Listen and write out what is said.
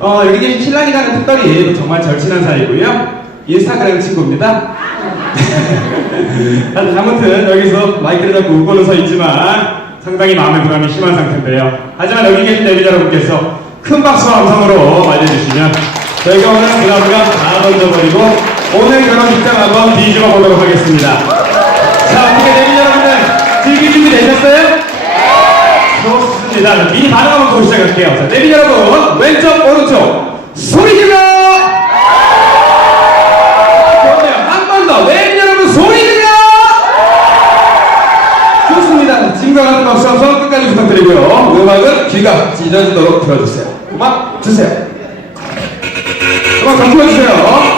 어, 여기 계신 신랑이라는 특별히 정말 절친한 사이고요. 인스타그램 친구입니다. 아무튼 여기서 마이크를 잡고 웃고는 서 있지만 상당히 마음의 부담이 심한 상태인데요. 하지만 여기 계신 데뷔 여러분께서 큰 박수와 함성으로 맞이해주시면 저희가 오늘 부담감 다 던져버리고 오늘 결혼 직장 한번 뒤집어 보도록 하겠습니다. 좋습니다. 미니 반응 한번 보고 시작할게요. 자, 데뷔 여러분 왼쪽 오른쪽 소리 질러! 좋네요. 한 번 더. 왼 여러분 소리 질러! 좋습니다. 지금과 같은 박수 함성 끝까지 부탁드리고요. 음악은 귀가 찢어지도록 들어주세요. 음악 주세요. 음악 좀 틀어주세요.